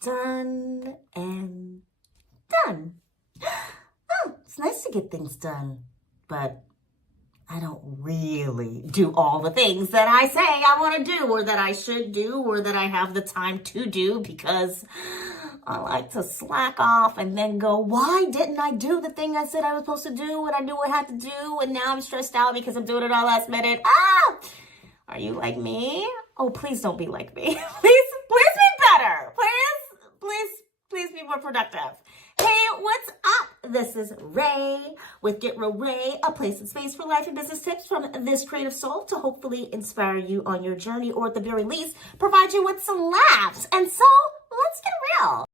done and done. Oh, it's nice to get things done, but I don't really do all the things that I say I want to do or that I should do or that I have the time to do because I like to slack off and then go, why didn't I do the thing I said I was supposed to do and I knew I had to do and now I'm stressed out because I'm doing it all last minute. Are you like me? Oh, please don't be like me. Please be better. Please be more productive. Hey, what's up? This is Ray with Get Real Ray, a place and space for life and business tips from this creative soul to hopefully inspire you on your journey or at the very least, provide you with some laughs. And so, let's get real.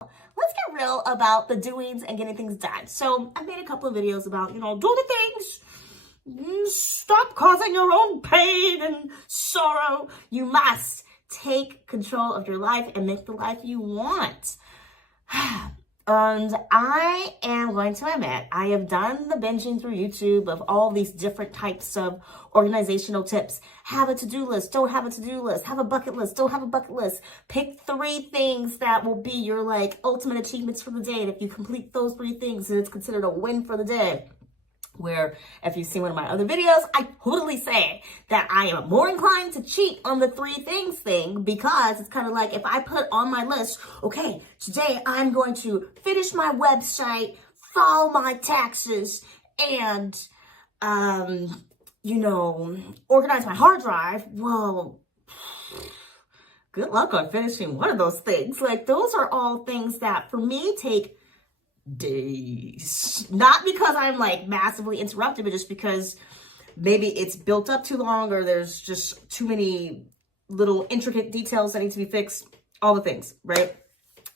Let's get real about the doings and getting things done. So, I made a couple of videos about, do the things. Stop causing your own pain and sorrow. You must take control of your life and make the life you want. And I am going to admit, I have done the binging through YouTube of all these different types of organizational tips. Have a to-do list, don't have a to-do list. Have a bucket list, don't have a bucket list. Pick 3 things that will be your ultimate achievements for the day. And if you complete those 3 things, then it's considered a win for the day. Where, if you've seen one of my other videos, I totally say that I am more inclined to cheat on the 3 things thing because it's kind of like if I put on my list, okay, today I'm going to finish my website, file my taxes, and, organize my hard drive. Well, good luck on finishing one of those things. Those are all things that, for me, take days. Not because I'm massively interrupted, but just because maybe it's built up too long or there's just too many little intricate details that need to be fixed. All the things, right?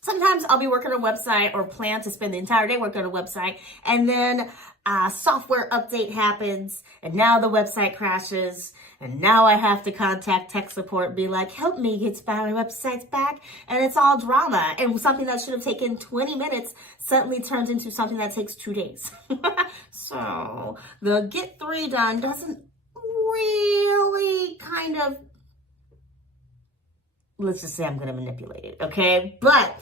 Sometimes I'll be working on a website or plan to spend the entire day working on a website, and then a software update happens, and now the website crashes, and now I have to contact tech support and be like, help me get my websites back, and it's all drama. And something that should have taken 20 minutes suddenly turns into something that takes 2 days. So the get 3 done doesn't really let's just say I'm going to manipulate it, okay? But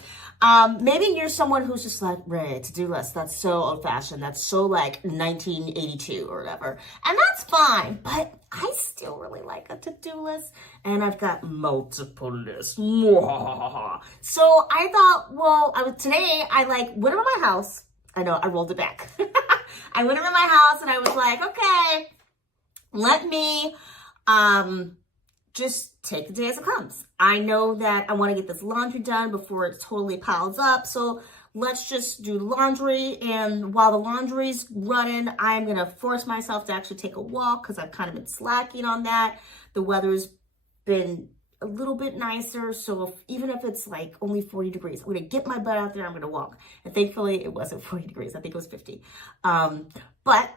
maybe you're someone who's just like, Ray, to-do list, that's so old-fashioned. That's so 1982 or whatever. And that's fine, but I still really like a to-do list. And I've got multiple lists. So I thought, today I went over my house. I know, I rolled it back. I went over my house and I was like, okay, let me just take the day as it comes. I know that I want to get this laundry done before it totally piles up. So let's just do the laundry. And while the laundry's running, I'm going to force myself to actually take a walk because I've kind of been slacking on that. The weather's been a little bit nicer. So even if it's only 40 degrees, I'm going to get my butt out there. I'm going to walk. And thankfully it wasn't 40 degrees. I think it was 50. But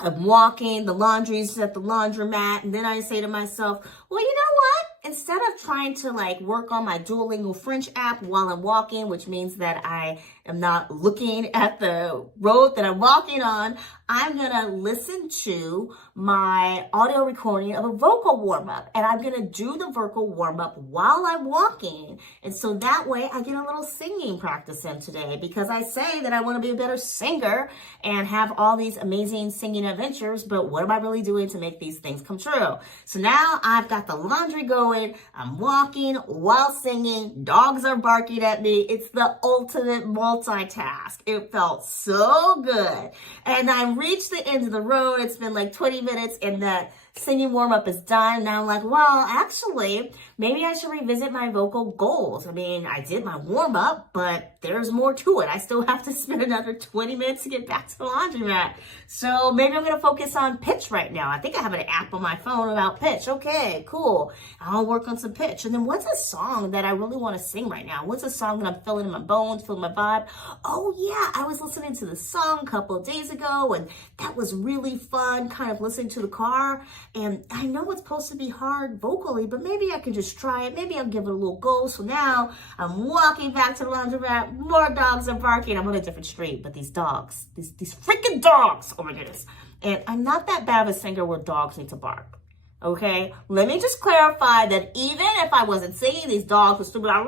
I'm walking, the laundry's at the laundromat, and then I say to myself, well, you know what? Instead of trying to work on my Duolingo French app while I'm walking, which means that I am not looking at the road that I'm walking on, I'm going to listen to my audio recording of a vocal warm-up. And I'm going to do the vocal warm-up while I'm walking. And so that way I get a little singing practice in today because I say that I want to be a better singer and have all these amazing singing adventures. But what am I really doing to make these things come true? So now I've got the laundry going. I'm walking while singing. Dogs are barking at me. It's the ultimate multitask. It felt so good. And I reached the end of the road. It's been 20 minutes and that singing warm-up is done. Now I'm like, well, actually, maybe I should revisit my vocal goals. I mean, I did my warm-up, but there's more to it. I still have to spend another 20 minutes to get back to the laundromat. So maybe I'm going to focus on pitch right now. I think I have an app on my phone about pitch. Okay, cool. I'll work on some pitch. And then what's a song that I really want to sing right now? What's a song that I'm feeling in my bones, feeling my vibe? Oh, yeah, I was listening to the song a couple of days ago, and that was really fun, kind of listening to the car. And I know it's supposed to be hard vocally, but maybe I can just try it. Maybe I'll give it a little go. So now I'm walking back to the laundromat. More dogs are barking. I'm on a different street, but these dogs, these freaking dogs. Oh my goodness. And I'm not that bad of a singer where dogs need to bark. Okay, let me just clarify that even if I wasn't singing, these dogs were still like,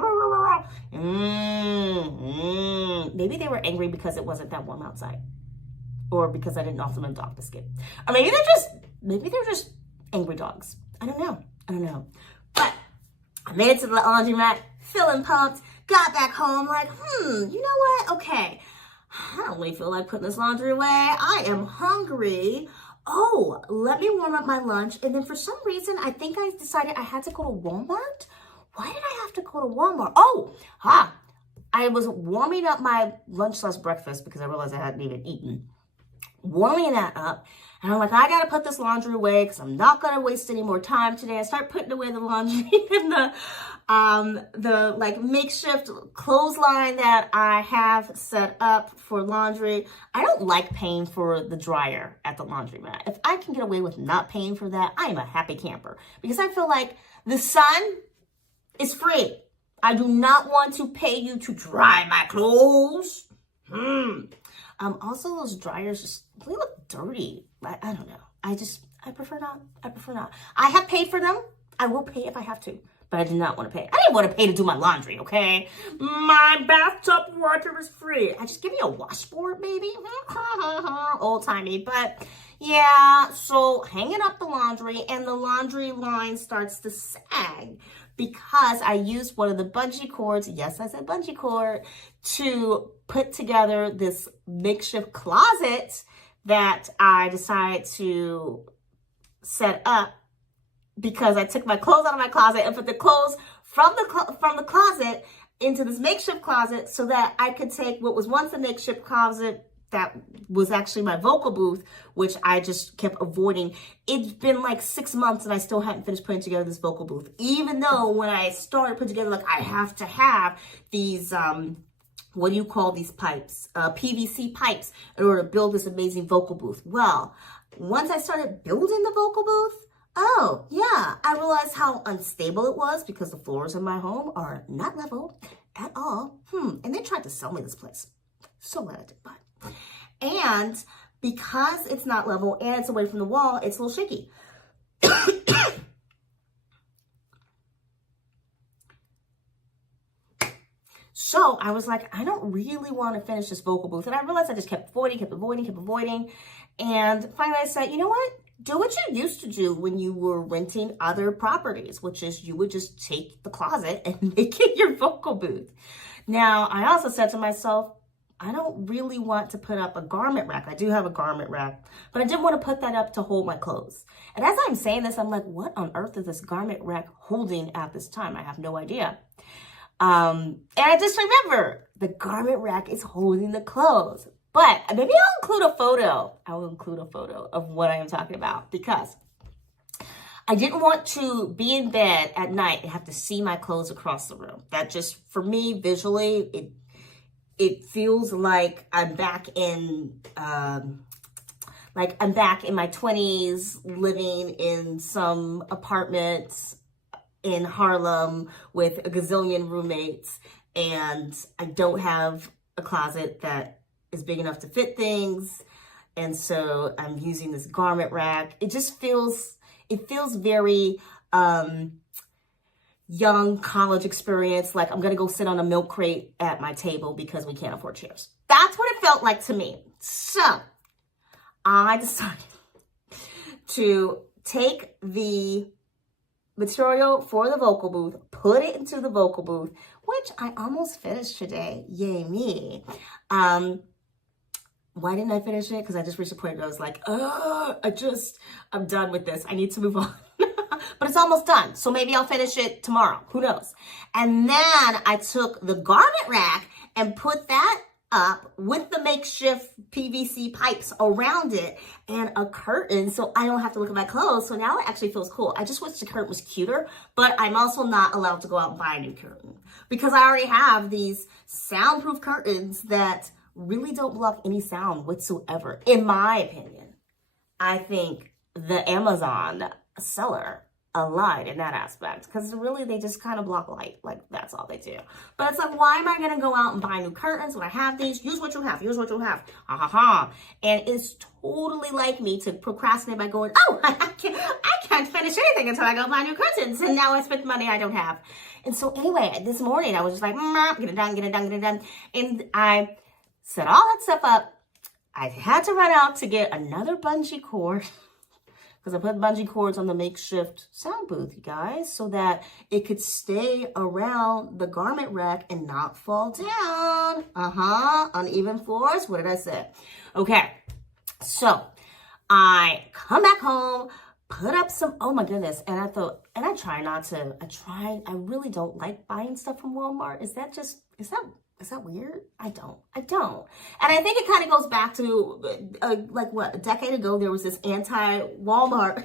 maybe they were angry because it wasn't that warm outside, or because I didn't offer them a dog biscuit, or maybe they're just angry dogs. I don't know. But I made it to the laundromat, feeling pumped. Got back home like, you know what? Okay, I don't really feel like putting this laundry away. I am hungry. Oh, let me warm up my lunch. And then for some reason, I think I decided I had to go to Walmart. Why did I have to go to Walmart? I was warming up my lunch/breakfast because I realized I hadn't even eaten. Warming that up. And I'm like, I got to put this laundry away because I'm not going to waste any more time today. I start putting away the laundry in the like makeshift clothesline that I have set up for laundry. I don't like paying for the dryer at the laundromat. If I can get away with not paying for that, I am a happy camper because I feel like the sun is free. I do not want to pay you to dry my clothes. Also, those dryers just they look dirty. I don't know. I prefer not. I have paid for them. I will pay if I have to, but I do not want to pay. I didn't want to pay to do my laundry, okay? My bathtub water is free. I just give me a washboard, maybe. Old timey, but yeah. So hanging up the laundry, and the laundry line starts to sag because I used one of the bungee cords. Yes, I said bungee cord to put together this makeshift closet that I decided to set up because I took my clothes out of my closet and put the clothes from the closet into this makeshift closet so that I could take what was once a makeshift closet that was actually my vocal booth, which I just kept avoiding. It's been like 6 months and I still hadn't finished putting together this vocal booth, even though when I started putting together, like I have to have these what do you call these pipes? PVC pipes in order to build this amazing vocal booth. Well, once I started building the vocal booth, oh yeah, I realized how unstable it was because the floors in my home are not level at all. And they tried to sell me this place. So glad I didn't buy it. And because it's not level and it's away from the wall, it's a little shaky. So I was like, I don't really want to finish this vocal booth. And I realized I just kept avoiding. And finally I said, you know what? Do what you used to do when you were renting other properties, which is you would just take the closet and make it your vocal booth. Now, I also said to myself, I don't really want to put up a garment rack. I do have a garment rack, but I didn't want to put that up to hold my clothes. And as I'm saying this, I'm like, what on earth is this garment rack holding at this time? I have no idea. And I just remember the garment rack is holding the clothes. But maybe I'll include a photo. I will include a photo of what I am talking about because I didn't want to be in bed at night and have to see my clothes across the room. That just, for me, visually, it feels like I'm back in, my 20s, living in some apartments in Harlem with a gazillion roommates, and I don't have a closet that is big enough to fit things, and so I'm using this garment rack. It just feels very young college experience, like I'm gonna go sit on a milk crate at my table because we can't afford chairs. That's what it felt like to me. So I decided to take the material for the vocal booth, put it into the vocal booth, which I almost finished today. Yay me. Why didn't I finish it? Because I just reached a point where I was like, I'm done with this. I need to move on. But it's almost done. So maybe I'll finish it tomorrow. Who knows? And then I took the garment rack and put that up with the makeshift PVC pipes around it and a curtain so I don't have to look at my clothes. So now it actually feels cool. I just wish the curtain was cuter, but I'm also not allowed to go out and buy a new curtain because I already have these soundproof curtains that really don't block any sound whatsoever. In my opinion, I think the Amazon seller a line in that aspect, because really they just kind of block light. Like, that's all they do. But it's like, why am I gonna go out and buy new curtains when I have these? Use what you have, use what you have. Ha ha ha. And it's totally like me to procrastinate by going, oh, I can't finish anything until I go buy new curtains, and now I spent money I don't have. And so anyway, this morning I was just like, get it done, get it done, get it done. And I set all that stuff up. I had to run out to get another bungee cord, because I put bungee cords on the makeshift sound booth, you guys, so that it could stay around the garment rack and not fall down. Uneven floors. What did I say? Okay, so I come back home, put up some, oh my goodness, and I thought, and I I really don't like buying stuff from Walmart. Is that weird? I don't. And I think it kind of goes back to, like what, a decade ago, there was this anti-Walmart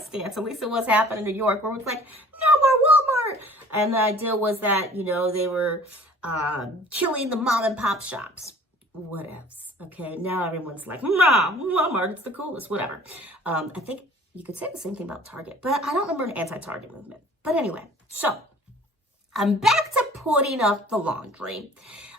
stance, at least it was happening in New York, where it was like, no more Walmart. And the idea was that, you know, they were killing the mom and pop shops. Whatevs. Okay, now everyone's like, Walmart, it's the coolest, whatever. I think you could say the same thing about Target, but I don't remember an anti-Target movement. But anyway, so I'm back to putting up the laundry.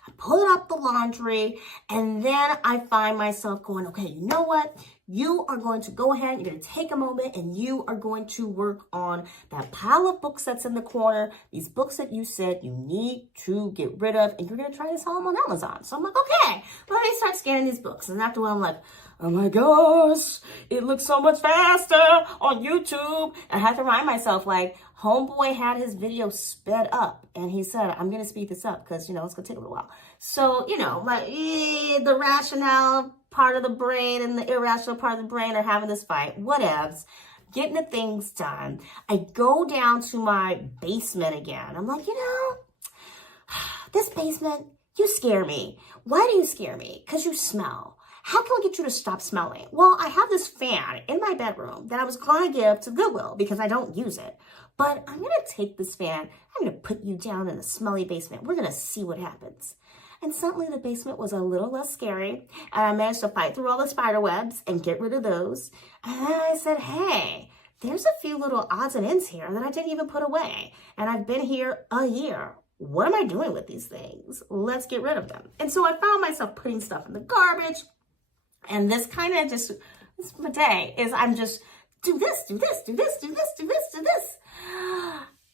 I put up the laundry, and then I find myself going, okay, you know what? You are going to go ahead, you're going to take a moment, and you are going to work on that pile of books that's in the corner, these books that you said you need to get rid of, and you're going to try to sell them on Amazon. So I'm like, okay, let me start scanning these books. And after a while, I'm like, oh my gosh, it looks so much faster on YouTube. And I had to remind myself, like, homeboy had his video sped up, and he said, I'm going to speed this up because, you know, it's going to take a little while. So, you know, like, the rationale part of the brain and the irrational part of the brain are having this fight. Whatevs. Getting the things done. I go down to my basement again. I'm like, you know, this basement, you scare me. Why do you scare me? Because you smell. How can we get you to stop smelling? Well, I have this fan in my bedroom that I was going to give to Goodwill because I don't use it. But I'm going to take this fan. I'm going to put you down in the smelly basement. We're going to see what happens. And suddenly the basement was a little less scary. And I managed to fight through all the spider webs and get rid of those. And then I said, hey, there's a few little odds and ends here that I didn't even put away. And I've been here a year. What am I doing with these things? Let's get rid of them. And so I found myself putting stuff in the garbage. And this kind of just, this is my day, is I'm just, do this, do this, do this, do this, do this, do this.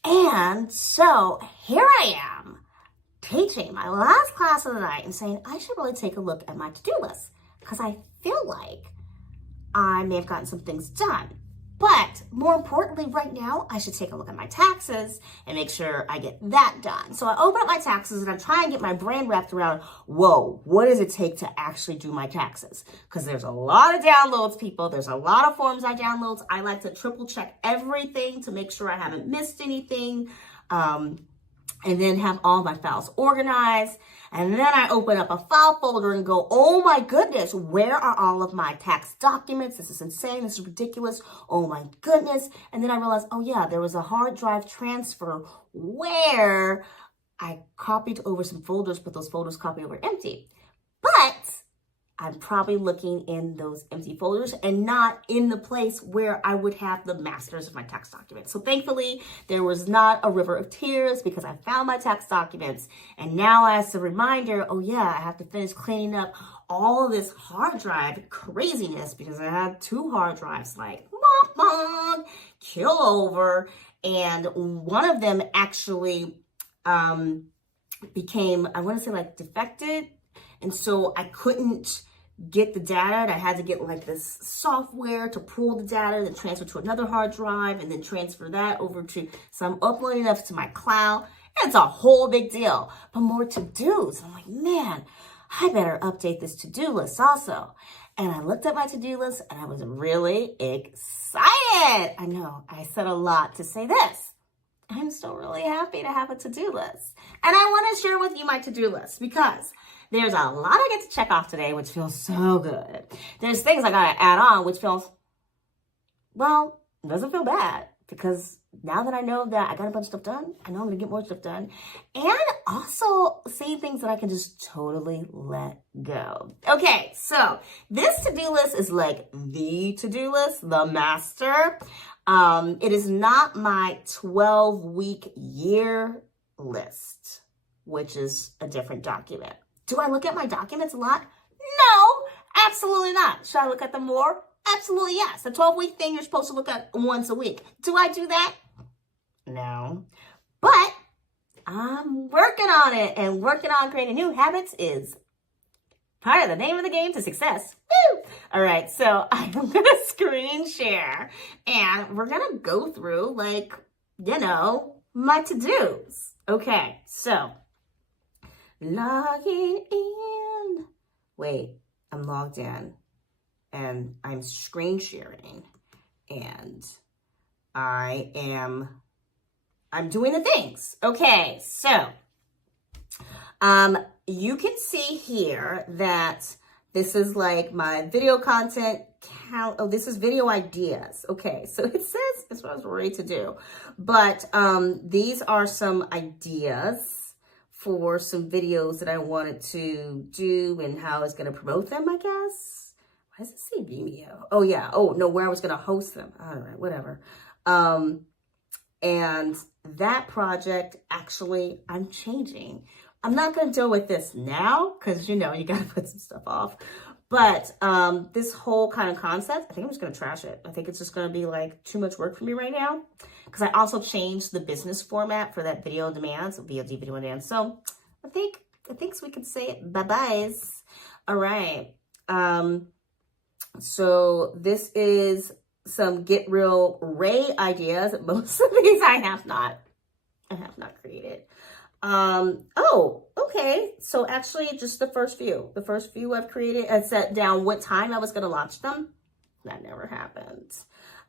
And so here I am teaching my last class of the night and saying, I should really take a look at my to-do list because I feel like I may have gotten some things done. But more importantly, right now, I should take a look at my taxes and make sure I get that done. So I open up my taxes and I'm trying to get my brain wrapped around, whoa, what does it take to actually do my taxes? Because there's a lot of downloads, people. There's a lot of forms I download. I like to triple check everything to make sure I haven't missed anything. And then have all my files organized. And then I open up a file folder and go, oh my goodness, where are all of my tax documents? This is insane. This is ridiculous. Oh my goodness. And then I realized, oh yeah, there was a hard drive transfer where I copied over some folders, but those folders copied over empty. But I'm probably looking in those empty folders and not in the place where I would have the masters of my tax documents. So thankfully, there was not a river of tears because I found my tax documents. And now as a reminder, oh yeah, I have to finish cleaning up all this hard drive craziness because I had 2 hard drives like, kill over. And one of them actually became, I want to say like defected. And so I couldn't get the data. And I had to get like this software to pull the data, then transfer to another hard drive, and then transfer that over to, so I'm uploading it to my cloud. It's a whole big deal, but more to do. So I'm like, man, I better update this to-do list also. And I looked at my to-do list and I was really excited. I know I said a lot to say this. I'm still really happy to have a to-do list. And I want to share with you my to-do list because there's a lot I get to check off today, which feels so good. There's things I got to add on, which feels, well, it doesn't feel bad because now that I know that I got a bunch of stuff done, I know I'm going to get more stuff done. And also seeing things that I can just totally let go. Okay, so this to-do list is like the to-do list, the master. It is not my 12-week year list, which is a different document. Do I look at my documents a lot? No, absolutely not. Should I look at them more? Absolutely yes. The 12-week thing you're supposed to look at once a week. Do I do that? No. But I'm working on it, and working on creating new habits is part of the name of the game to success. Woo! All right, so I'm going to screen share, and we're going to go through, like, you know, my to-dos. Okay, so logging in. Wait, I'm logged in, and I'm screen sharing, and I'm doing the things. Okay, so you can see here that this is like my video content count. Oh, this is video ideas. Okay, so it says that's what I was ready to do. But these are some ideas for some videos that I wanted to do and how I was going to promote them, I guess. Why does it say Vimeo? Oh, yeah. Oh, no, where I was going to host them. All right, whatever. And that project, actually, I'm changing. I'm not going to deal with this now because, you know, you got to put some stuff off. But this whole kind of concept, I think I'm just going to trash it. I think it's just going to be like too much work for me right now because I also changed the business format for that video on demand, so VOD video on demand. So I think we could say bye-byes. All right. So this is some Get Real Ray ideas. Most of these I have not created. Oh, okay. So actually just the first few I've created, I set down what time I was going to launch them. That never happened.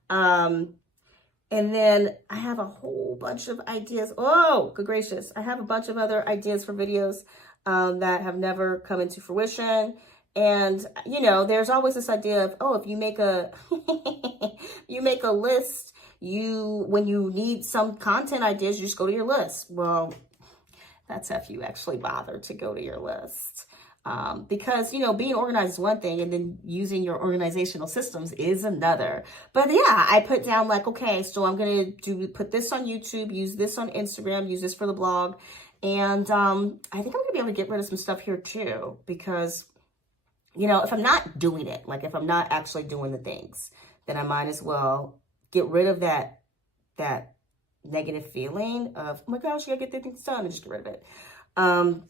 And then I have a whole bunch of ideas. Oh, good gracious. I have a bunch of other ideas for videos, that have never come into fruition. And, you know, there's always this idea of, oh, if you make a, you make a list, when you need some content ideas, you just go to your list. Well, that's if you actually bother to go to your list. Because, you know, being organized is one thing and then using your organizational systems is another. But yeah, I put down like, okay, so I'm going to put this on YouTube, use this on Instagram, use this for the blog. And I think I'm going to be able to get rid of some stuff here too, because, you know, if I'm not doing it, like if I'm not actually doing the things, then I might as well get rid of that negative feeling of, oh my gosh, you gotta get the things done, and just get rid of it.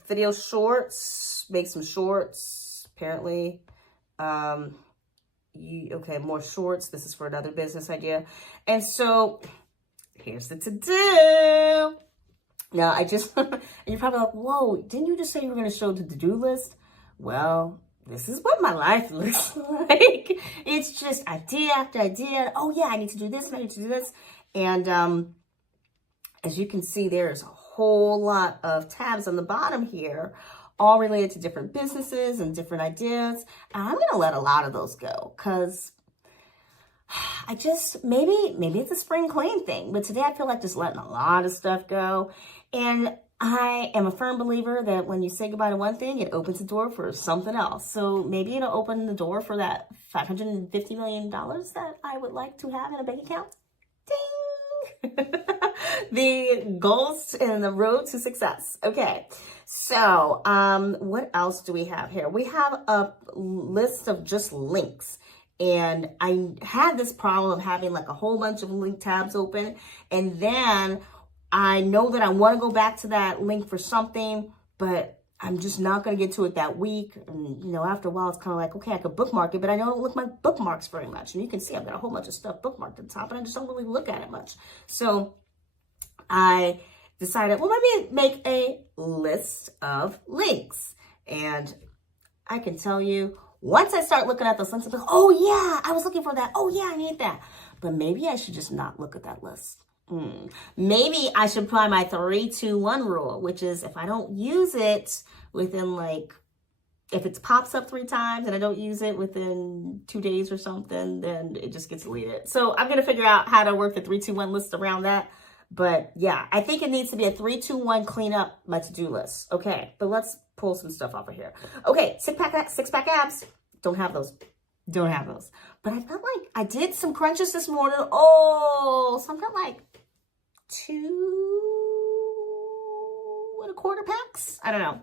Video shorts, make some shorts, apparently. Okay, more shorts. This is for another business idea. And so here's the to-do. Now, and you're probably like, whoa, didn't you just say you were going to show the to-do list? Well, this is what my life looks like. It's just idea after idea. Oh, yeah, I need to do this, and I need to do this. And as you can see, there's a whole lot of tabs on the bottom here, all related to different businesses and different ideas. And I'm going to let a lot of those go because maybe it's a spring clean thing, but today I feel like just letting a lot of stuff go. And I am a firm believer that when you say goodbye to one thing, it opens the door for something else. So maybe it'll open the door for that $550 million that I would like to have in a bank account. Ding! The goals and the road to success. Okay. So, what else do we have here? We have a list of just links. And I had this problem of having like a whole bunch of link tabs open. And then I know that I want to go back to that link for something, but I'm just not going to get to it that week. And, you know, after a while, it's kind of like, okay, I could bookmark it, but I don't look at my bookmarks very much. And you can see I've got a whole bunch of stuff bookmarked at the top, and I just don't really look at it much. So I decided, well, let me make a list of links. And I can tell you, once I start looking at those links, I'm like, oh yeah, I was looking for that. Oh yeah, I need that. But maybe I should just not look at that list. Maybe I should apply my 3-2-1 rule, which is if I don't use it within if it pops up 3 times and I don't use it within 2 days or something, then it just gets deleted. So I'm going to figure out how to work the 3-2-1 list around that. But yeah, I think it needs to be a 3-2-1 clean up my to-do list. Okay, but let's pull some stuff off of here. Okay, six-pack abs. Don't have those. Don't have those. But I felt like I did some crunches this morning. Oh, so I've got like 2.25 packs. I don't know.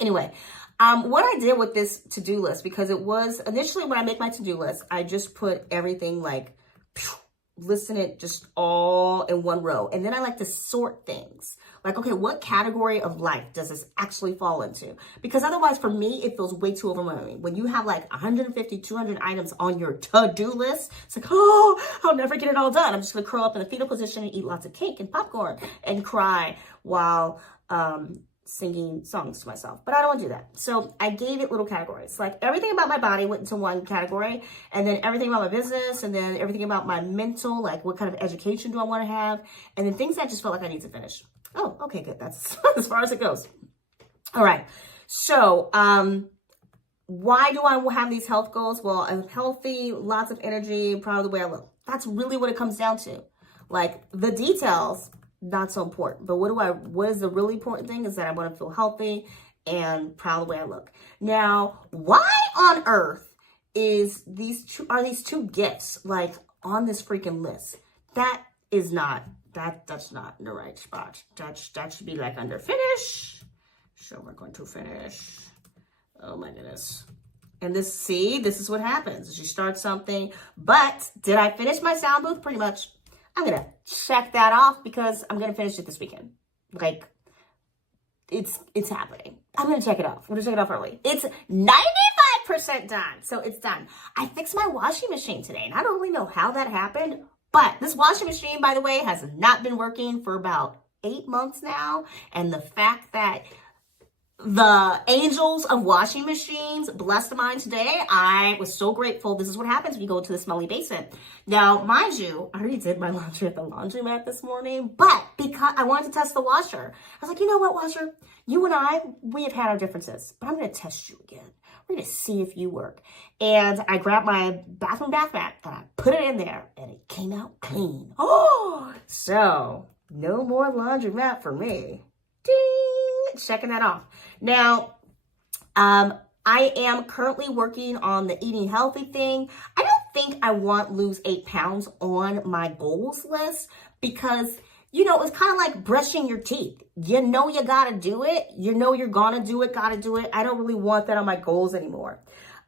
Anyway, what I did with this to-do list, because it was initially when I make my to-do list, I just put everything like, listen it just all in one row. And then I like to sort things. Like, okay, what category of life does this actually fall into? Because otherwise, for me, it feels way too overwhelming. When you have like 150, 200 items on your to-do list, it's like, oh, I'll never get it all done. I'm just gonna curl up in the fetal position and eat lots of cake and popcorn and cry while singing songs to myself. But I don't want to do that. So I gave it little categories. Like everything about my body went into one category, and then everything about my business, and then everything about my mental, like what kind of education do I want to have, and then things that I just felt like I need to finish. Oh, okay, good. That's as far as it goes. All right. So, why do I have these health goals? Well, I'm healthy, lots of energy, proud of the way I look. That's really what it comes down to. Like the details, not so important. But what is the really important thing is that I want to feel healthy and proud of the way I look. Now, why on earth are these two gifts like on this freaking list? That's not in the right spot. That should be like under finish. So we're going to finish. Oh my goodness. And this is what happens. You start something, but did I finish my sound booth? Pretty much. I'm going to check that off because I'm going to finish it this weekend. Like, it's happening. I'm going to check it off. I'm going to check it off early. It's 95% done. So it's done. I fixed my washing machine today, and I don't really know how that happened, but this washing machine, by the way, has not been working for about 8 months now. And the fact that the angels of washing machines blessed mine today, I was so grateful. This is what happens when you go to the smelly basement. Now, mind you, I already did my laundry at the laundromat this morning, but because I wanted to test the washer, I was like, you know what, washer? You and we have had our differences, but I'm going to test you again. We're going to see if you work. And I grabbed my bathroom bath mat and I put it in there and it came out clean. Oh, so no more laundromat for me. Ding! Checking that off. Now, I am currently working on the eating healthy thing. I don't think I want to lose 8 pounds on my goals list because, you know, it's kind of like brushing your teeth. You know you got to do it. You know you're going to do it, got to do it. I don't really want that on my goals anymore.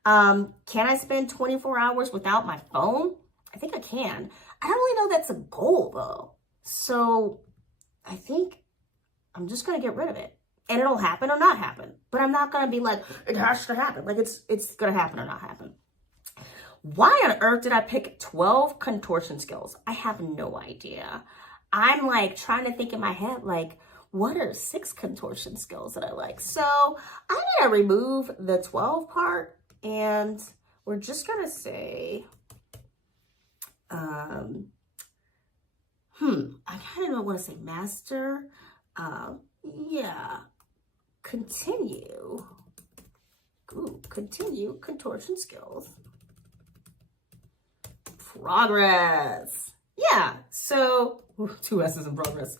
Can I spend 24 hours without my phone? I think I can. I don't really know that's a goal, though. So I think I'm just going to get rid of it. And it'll happen or not happen. But I'm not going to be like, it has to happen. Like, it's going to happen or not happen. Why on earth did I pick 12 contortion skills? I have no idea. I'm like trying to think in my head, like, what are 6 contortion skills that I like? So I'm going to remove the 12 part. And we're just going to say, I kind of don't want to say master. Yeah. Continue contortion skills. Progress. Yeah, so 2 S's in progress.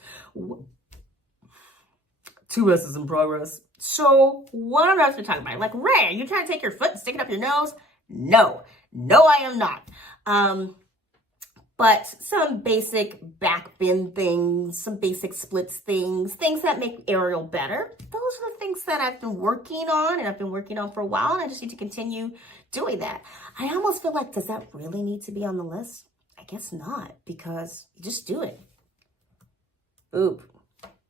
2 S's in progress. So what am I actually talking about? Like, Ray, are you trying to take your foot and stick it up your nose? No, I am not. But some basic back bend things, some basic splits things that make aerial better. Those are the things that I've been working on, and I've been working on for a while, and I just need to continue doing that. I almost feel like, does that really need to be on the list? I guess not, because you just do it. Boop.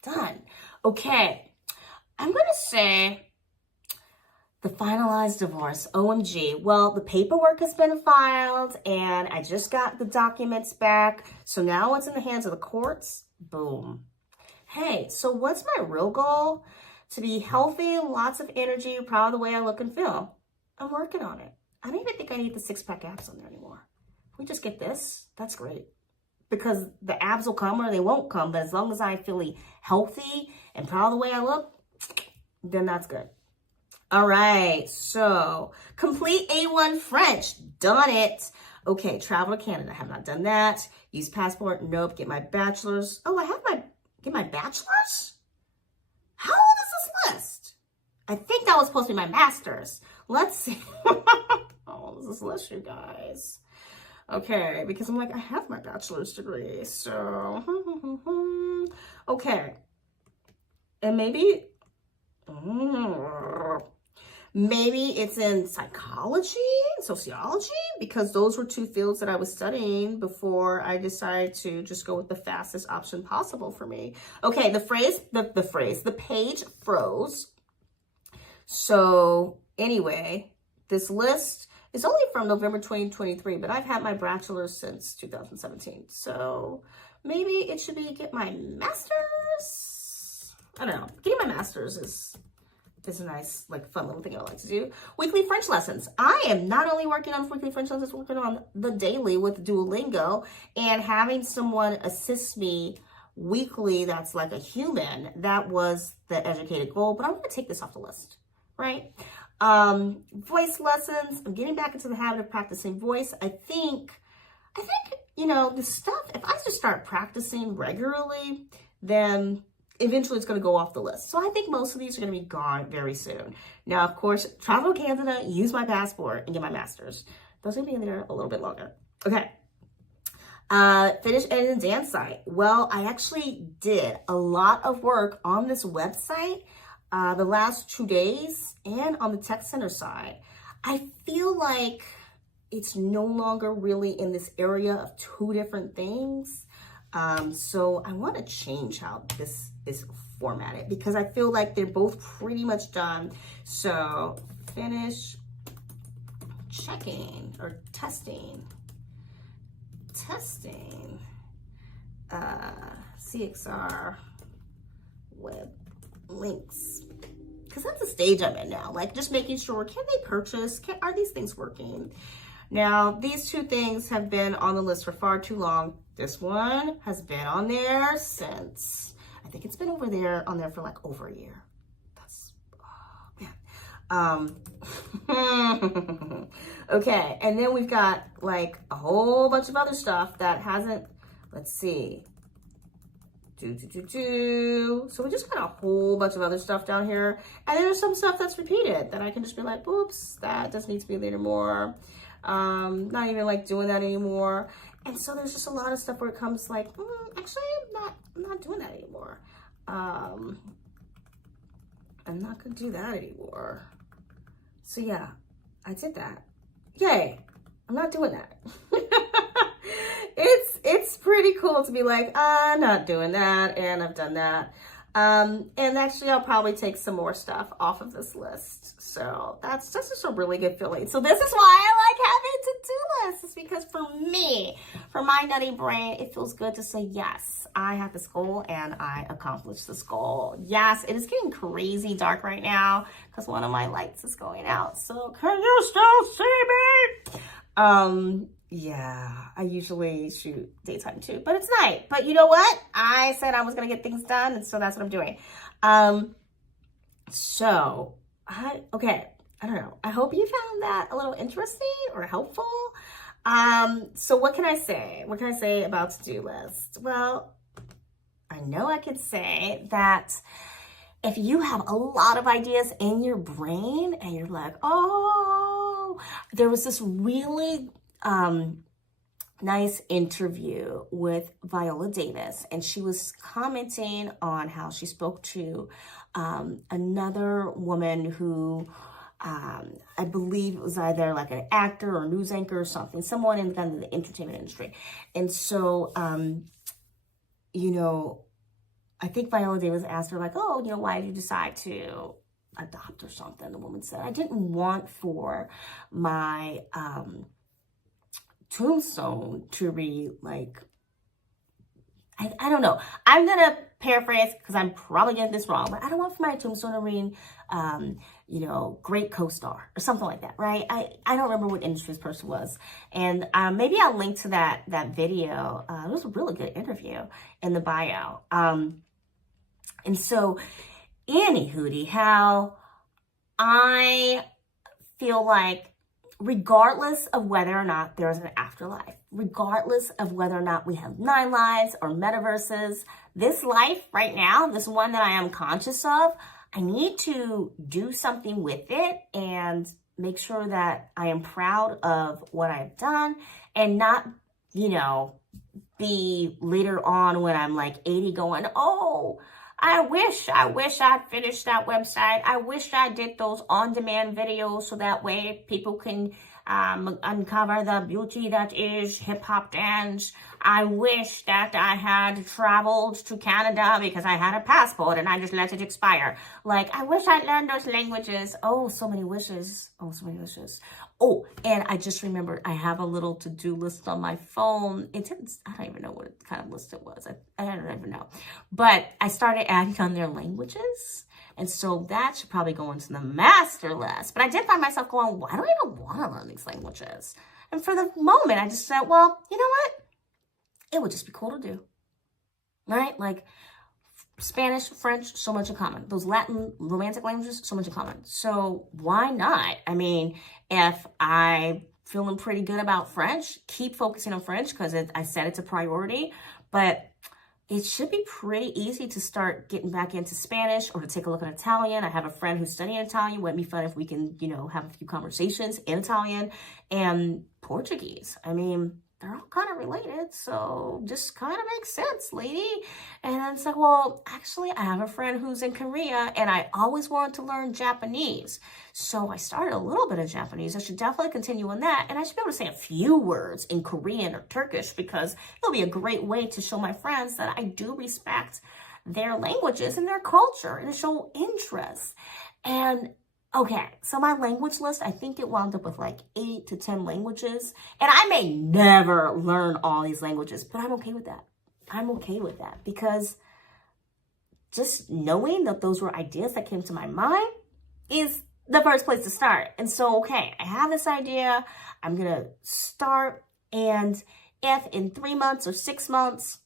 Done. Okay. I'm going to say the finalized divorce. OMG. Well, the paperwork has been filed and I just got the documents back. So now it's in the hands of the courts. Boom. Hey, so what's my real goal? To be healthy, lots of energy, proud of the way I look and feel. I'm working on it. I don't even think I need the 6-pack abs on there anymore. If we just get this, that's great. Because the abs will come or they won't come. But as long as I'm feeling healthy and proud of the way I look, then that's good. All right, so complete A1 French, done it. Okay, travel to Canada, have not done that. Use passport, nope. Get my bachelor's. Oh, get my bachelor's? How old is this list? I think that was supposed to be my master's. Let's see. Oh this list, you guys. Okay, because I'm like, I have my bachelor's degree, so, okay. And maybe it's in psychology, sociology, because those were two fields that I was studying before I decided to just go with the fastest option possible for me. Okay, the page froze. So anyway, this list is only from November 2023, but I've had my bachelor's since 2017. So maybe it should be get my master's. I don't know. Getting my master's is a nice, like, fun little thing I like to do. Weekly French lessons. I am not only working on weekly French lessons, working on the daily with Duolingo, and having someone assist me weekly that's like a human. That was the educated goal, but I'm going to take this off the list, right? Voice lessons. I'm getting back into the habit of practicing voice. I think, you know, the stuff, if I just start practicing regularly, then eventually it's going to go off the list. So I think most of these are going to be gone very soon. Now, of course, travel to Canada, use my passport, and get my master's. Those are going to be in there a little bit longer. Okay. Finish editing the dance site. Well, I actually did a lot of work on this website the last 2 days and on the tech center side. I feel like it's no longer really in this area of two different things. So I want to change how this is formatted because I feel like they're both pretty much done. So finish checking or testing CXR web links, because that's the stage I'm in now, like just making sure, can they purchase, are these things working? Now, these two things have been on the list for far too long. This one has been on there since, I think it's been on there for like over a year. That's, oh man. Okay, and then we've got like a whole bunch of other stuff that hasn't, let's see. So we just got a whole bunch of other stuff down here. And then there's some stuff that's repeated that I can just be like, oops, that doesn't need to be there anymore. Not even like doing that anymore. And so there's just a lot of stuff where it comes like, actually, I'm not doing that anymore. I'm not gonna do that anymore. So yeah, I did that. Yay, I'm not doing that. It's pretty cool to be like, I'm not doing that, and I've done that. And actually, I'll probably take some more stuff off of this list. So that's just a really good feeling. So this is why I like having to-do lists. It's because for me, for my nutty brain, it feels good to say, yes, I have this goal and I accomplished this goal. Yes, it is getting crazy dark right now because one of my lights is going out. So can you still see me? Yeah, I usually shoot daytime too, but it's night. But you know what? I said I was going to get things done, and so that's what I'm doing. Okay, I don't know. I hope you found that a little interesting or helpful. So what can I say? What can I say about to-do lists? Well, I know I could say that if you have a lot of ideas in your brain and you're like, oh, there was this really nice interview with Viola Davis, and she was commenting on how she spoke to another woman who I believe it was either like an actor or news anchor or something, someone in kind of the entertainment industry. And so, you know, I think Viola Davis asked her like, oh, you know, why did you decide to adopt or something? The woman said, I didn't want for my tombstone to read like, I don't know. I'm going to paraphrase because I'm probably getting this wrong, but I don't want for my tombstone to read, you know, great co-star or something like that, right? I don't remember what industry this person was. And maybe I'll link to that video. It was a really good interview in the bio. And so, anywho, how I feel like regardless of whether or not there's an afterlife, regardless of whether or not we have 9 lives or metaverses, this life right now, this one that I am conscious of, I need to do something with it and make sure that I am proud of what I've done and not, be later on when I'm like 80 going, oh, I wish I'd finished that website. I wish I did those on-demand videos so that way people can uncover the beauty that is hip hop dance. I wish that I had traveled to Canada because I had a passport and I just let it expire. Like, I wish I'd learned those languages. Oh, so many wishes. Oh, so many wishes. Oh, and I just remembered I have a little to-do list on my phone. I don't even know what kind of list it was. I don't even know. But I started adding on their languages. And so that should probably go into the master list. But I did find myself going, well, I don't even want to learn these languages. And for the moment, I just said, well, you know what? It would just be cool to do. Right? Like Spanish, French, so much in common. Those Latin, romantic languages, so much in common. So why not? I mean, if I'm feeling pretty good about French, keep focusing on French because I said it's a priority. But it should be pretty easy to start getting back into Spanish or to take a look at Italian. I have a friend who's studying Italian. Wouldn't it be fun if we can, have a few conversations in Italian and Portuguese. I mean, they're all kind of related, so just kind of makes sense, lady. And then it's like, well, actually, I have a friend who's in Korea, and I always wanted to learn Japanese. So I started a little bit of Japanese. I should definitely continue on that, and I should be able to say a few words in Korean or Turkish because it'll be a great way to show my friends that I do respect their languages and their culture and to show interest. And okay, so my language list, I think it wound up with like 8 to 10 languages. And I may never learn all these languages, but I'm okay with that. I'm okay with that because just knowing that those were ideas that came to my mind is the first place to start. And so, okay, I have this idea. I'm going to start. And if in 3 months or 6 months,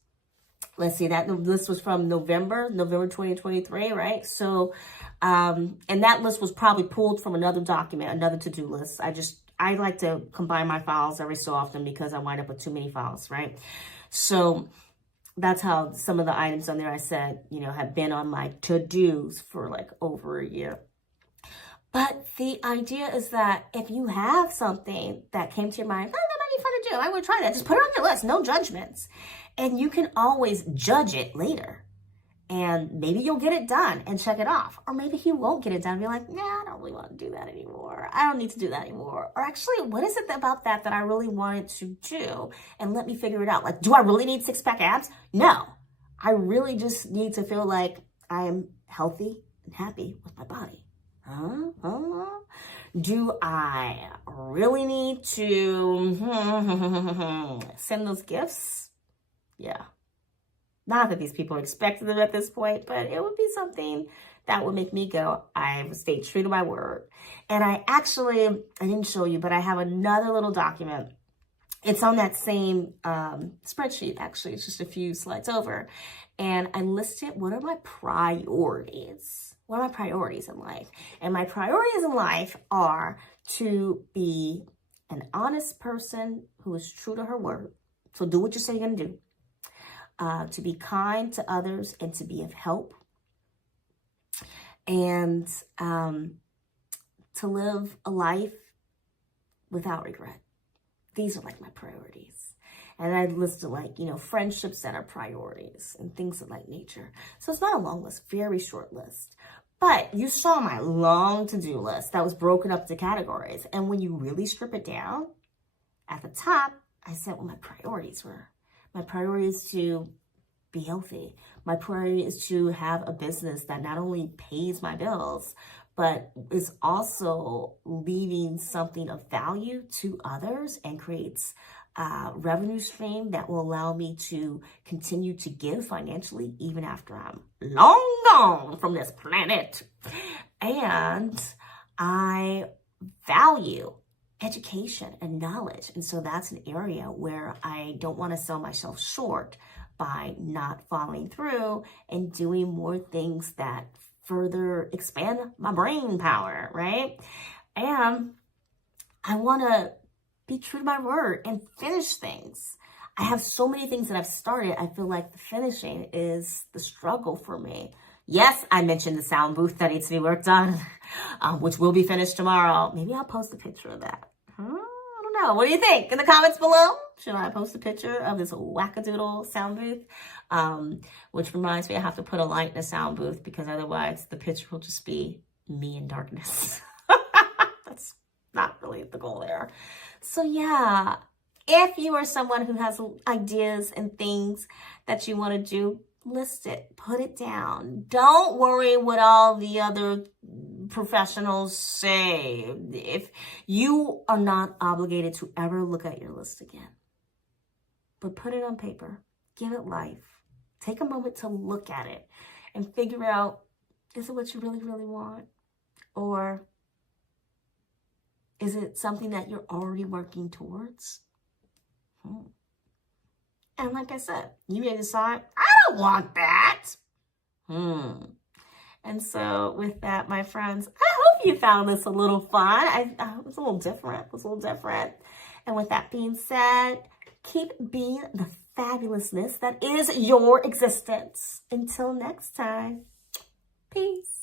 let's see, that list was from November 2023, right? So, and that list was probably pulled from another document, another to-do list. I like to combine my files every so often because I wind up with too many files, right? So that's how some of the items on there I said, have been on my to-dos for like over a year. But the idea is that if you have something that came to your mind, that might be fun to do, I would try that. Just put it on your list, no judgments. And you can always judge it later. And maybe you'll get it done and check it off. Or maybe you won't get it done and be like, nah, I don't really want to do that anymore. I don't need to do that anymore. Or actually, what is it about that I really wanted to do? And let me figure it out. Like, do I really need 6-pack abs? No. I really just need to feel like I am healthy and happy with my body. Do I really need to send those gifts? Yeah. Not that these people expected them at this point, but it would be something that would make me go, I've stayed true to my word. And I didn't show you, but I have another little document. It's on that same spreadsheet, actually. It's just a few slides over. And I listed what are my priorities. What are my priorities in life? And my priorities in life are to be an honest person who is true to her word. So do what you say you're going to do. To be kind to others and to be of help. And to live a life without regret. These are like my priorities. And I listed like, friendships that are priorities and things of that nature. So it's not a long list, very short list. But you saw my long to-do list that was broken up to categories. And when you really strip it down, at the top, I said what my priorities were. My priority is to be healthy. My priority is to have a business that not only pays my bills, but is also leaving something of value to others and creates a revenue stream that will allow me to continue to give financially even after I'm long gone from this planet. And I value education and knowledge. And so that's an area where I don't want to sell myself short by not following through and doing more things that further expand my brain power, right? And I want to be true to my word and finish things. I have so many things that I've started. I feel like the finishing is the struggle for me. Yes, I mentioned the sound booth that needs to be worked on, which will be finished tomorrow. Maybe I'll post a picture of that. Huh? I don't know. What do you think? In the comments below, should I post a picture of this wackadoodle sound booth? Which reminds me, I have to put a light in the sound booth because otherwise the picture will just be me in darkness. That's not really the goal there. So yeah, if you are someone who has ideas and things that you want to do, list it, put it down. Don't worry what all the other professionals say. If you are not obligated to ever look at your list again, but put it on paper, give it life. Take a moment to look at it and figure out, is it what you really, really want? Or is it something that you're already working towards? And like I said, you may decide, I don't want that. And so with that, my friends, I hope you found this a little fun. It was a little different. And with that being said, keep being the fabulousness that is your existence. Until next time, peace.